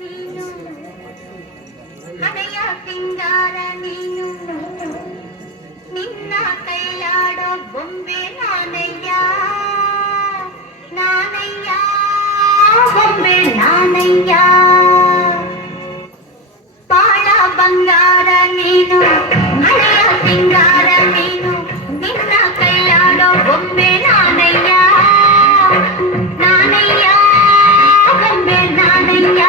ನೀನು ಹಣೆಯ ಸಿಂಗಾರ ನೀನು ನಿನ್ನ ಕೈಲಾಡೋ ಬೊಂಬೆ ನಾನಯ್ಯ ನಾನಯ್ಯ ಬೊಂಬೆ ನಾನಯ್ಯ ಬಾಳ ಬಂಗಾರ ನೀನು ಹಣೆಯ ಸಿಂಗಾರ ನೀನು ನಿನ್ನ ಕೈಲಾಡೋ ಬೊಂಬೆ ನಾನಯ್ಯ ನಾನಯ್ಯ ಬೊಂಬೆ ನಾನಯ್ಯ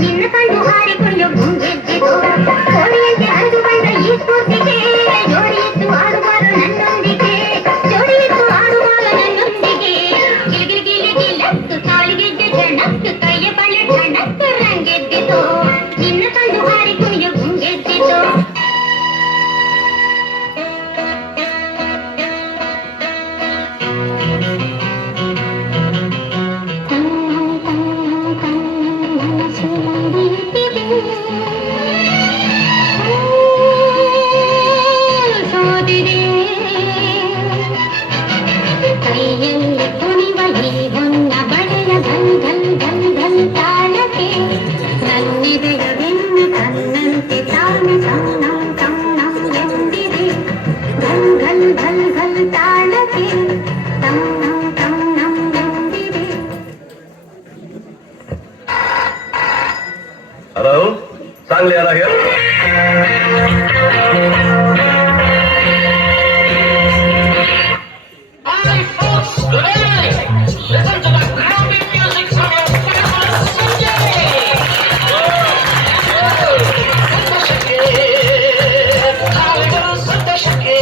ನಿನ್ನ ಕಂಡು ಹಾರಿ ಕುಣಿಯು ಗುಂಗೆದ್ದಿತು ಕೋಳಿಯಂತೆ ಹರಿದು ಬಂದ ಈ ಸ್ಫೂರ್ತಿಗೆ ಜೋಡಿಯಿತ್ತು ಆಡುವಾರು ನನ್ನೊಂದಿಗೆ ಜೋಡಿಯಿತ್ತು ಆಡುವಾರು ನನ್ನೊಂದಿಗೆ ಗಿಲಿಗಿಲಿಗಿಲಿಗಿಲತ್ತು ಕಾಲಿಗೆಜ್ಜೆ ಝಣಕ್ಕು ಕೈಯ ಬಳೆ ಝಣಕ್ಕು ರಂಗೆದ್ದಿತು ನಿನ್ನ ಕಂಡು ಹಾರಿ ಕುಣಿಯು ಗುಂಗೆದ್ದಿತು ಕೈಯಲ್ಲಿ ಕುಣಿವ ಈ ಹೊನ್ನ ಬಳೆಯ ಘಲ್ ಘಲ್ ಘಲ್ ಘಲ್ ತಾಳಕ್ಕೆ ನನ್ನೆದೆಯ ಬೆನ್ನು ತನ್ನಂತೆ ತಾನೆ ಸಣ್ಣಂ ಸಣ್ಣಂ ಎಂದಿದೆ ಘಲ್ ಘಲ್ ಘಲ್ ಘಲ್ ತಾಳಕ್ಕೆ ಸಣ್ಣಂ ಸಣ್ಣಂ ಎಂದಿದೆ. Hello, Sangli Ara here. Listen to the grounding music from your favorite Sanjay. Santashake, Santashake,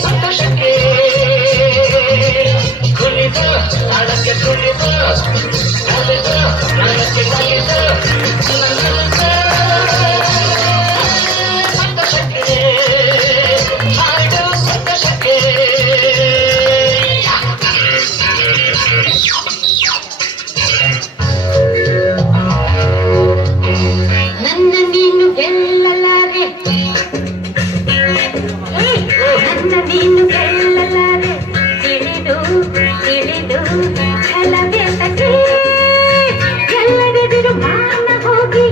Santashake. Kunita, Adake Kunita, Kalita, Adake Kalita, Santashake. ನನ್ನ ನೀನು ಗೆಲ್ಲಲಾರೆ ನನ್ನ ನೀನು ಗೆಲ್ಲಲಾರೆ ತಿಳಿದು ತಿಳಿದು ಛಲಬೇತಕ್ಕೆ ಎಲ್ಲರೆದುರು ಮಾನ ಹೋಗಿ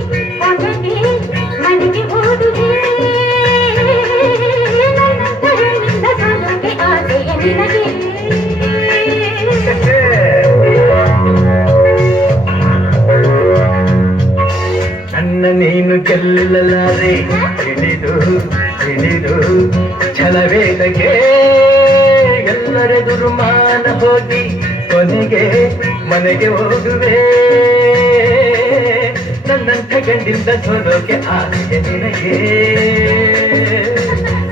ಒಳಗೆ ಮನೆಗೆ ಓದುವೆ ನನ್ನ ಕರುಳಿಂದ ಸಲುಗೆ ಆಸೆಯ ನಿನಗೆ ನನ್ನ ನೀನು ಗೆಲ್ಲಲಾರೆ ತಿಳಿದು ತಿಳಿದು ಛಲವೇದಕ್ಕೆ ಎಲ್ಲರೆದುರು ಮಾನ ಹೋಗಿ ಕೊನೆಗೆ ಮನೆಗೆ ಹೋಗುವೆ ನನ್ನಂಥ ಗಂಡಿಂದ ಸೋಲೋಕೆ ಆಸೆ ನಿನಗೆ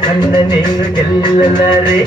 ನನ್ನ ನೀನು ಗೆಲ್ಲಲಾರೆ